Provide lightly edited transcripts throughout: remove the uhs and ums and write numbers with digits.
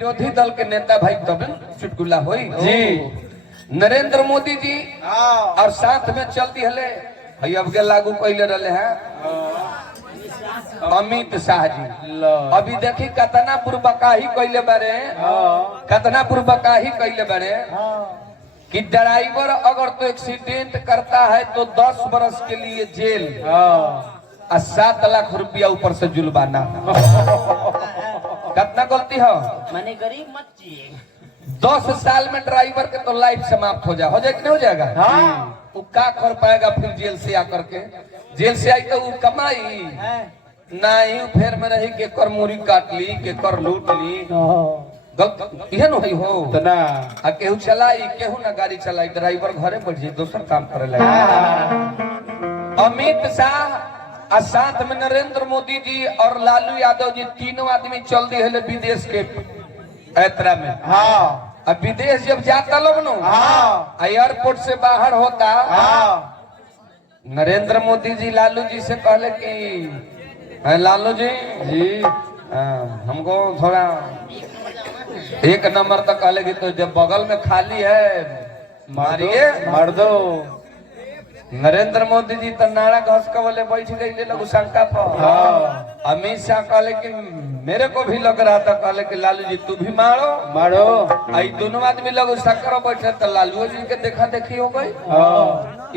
विरोधी दल के नेता भाई तब चुटकुला हुई जी। नरेंद्र मोदी जी और साथ में चलती हले भाई अब के लागू कैले रहे हैं अमित शाह जी। अभी देखी कतना पूर्वकाही कैले बारे, कतना पूर्वकाही कैले बारे कि ड्राइवर अगर तो एक्सीडेंट करता है तो 10 वर्ष के लिए जेल और 7 लाख रुपया ऊपर से जुर्माना। कितना गलती है मैंने गरीब मत चाहिए। 10 साल में ड्राइवर के तो लाइफ समाप्त हो जाए कि नहीं हो जाएगा। हाँ। वो क्या कर पाएगा फिर जेल से आकर के, जेल से आई तो वो कमाई नहीं, फिर में रही के कर मुरी काट ली के कर लूट ली। यह नहीं हो तना आ केहू चलाई केहू ना गाड़ी चलाई, ड्राइवर घरे बैठ जाए दूसर काम करे लगे। अमित शाह और साथ में नरेंद्र मोदी जी और लालू यादव जी तीनों आदमी चल दी है विदेश के यात्रा में। हाँ। अब विदेश जब जाता लोग नो एयरपोर्ट से बाहर होता, नरेंद्र मोदी जी लालू जी से कहले कि लालू जी हमको थोड़ा 1 नंबर तक कहले कि तो जब बगल में खाली है मारिए मार दो। नरेंद्र मोदी जी तो नारा घस के बोले बैठ गई लगू शंका पर। अमित शाह कहले कि मेरे को भी लग रहा था, कहले कि लालू जी तू भी मारो मारो। आई दोनों आदमी लगू शंकर बैठे तो लालू जी के देखा देखी हो गई।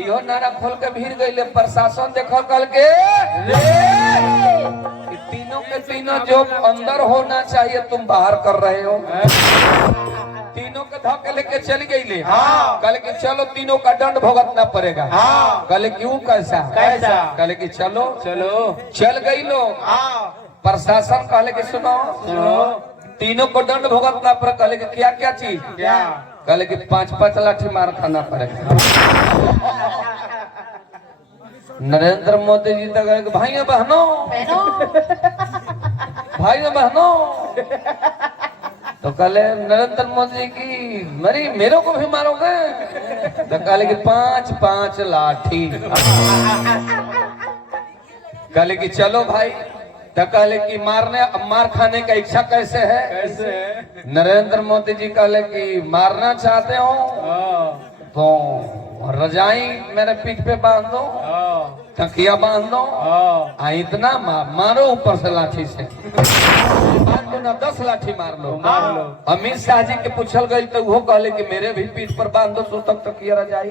इहो नारा खोल के भीड़ गई। प्रशासन देखो कल के तीनों के तीनों जो अंदर होना चाहिए तुम बाहर कर रहे हो। तीनों के धक्के लेके चली गई। कल के चलो तीनों का दंड भुगतना पड़ेगा। कल क्यों कैसा कैसा, कल की चलो चलो चल गई लोग। प्रशासन कहले कि सुनो तीनों को दंड भुगतना पड़े। कहले कि क्या क्या चीज क्या, कहले कि 5-5 लाठी मार खाना पड़ेगा। नरेंद्र मोदी जी तो कहे भाइयों बहनों भाइयों बहनों, तो कहले नरेंद्र मोदी की मेरे को भी मारोगे, तो कहले कि 5-5 लाठी। कहले कि चलो भाई, तो कहले कि मार खाने का इच्छा कैसे है कैसे। नरेंद्र मोदी जी कहले कि मारना चाहते हो तो रजाई मेरे पीठ पे बांध दो, तकिया बांध दो, इतना मारो ऊपर से लाठी से 10 लाठी मार लो। अमित शाह जी के पूछल गई तो वो कहले कि मेरे भी पीठ पर बांध दो सो तक तकिया रजाई,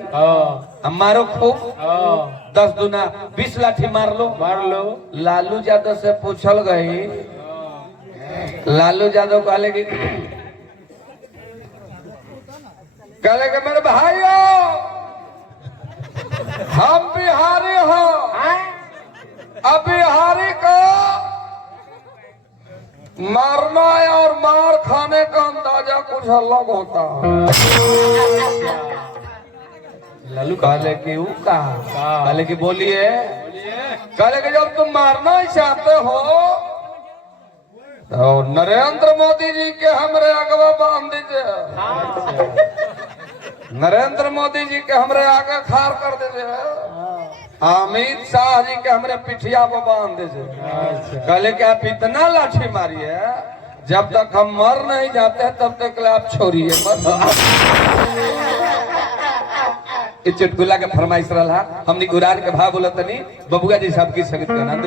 हम मारो खूब 10 दूना 20 लाठी मार लो मार लो। लालू यादव से पूछल गई, लालू यादव कहले कि मेरे भाइयों हम बिहारी हो, अब बिहारी को मारना है और मार खाने का अंदाजा कुछ अलग होता है। लालू कहले कि वो कहा, कहले कि बोलिए, कहले कि जब तुम मारना ही चाहते हो तो नरेंद्र मोदी जी के हमरे अगवा बांध दीजिए, नरेंद्र मोदी जी के हमरे आगे खार कर दीजिए, अमित शाह जी के हमरे पिठिया पर बांध दीजिए। कहले कि आप इतना लाठी मारिए जब तक हम मर नहीं जाते तब तक आप छोड़िए मत। चुटकुला के फरमाइश रहा हमने गुरान के भाव बोलत नहीं बबुआ जी सबकी संगीत के आनंद।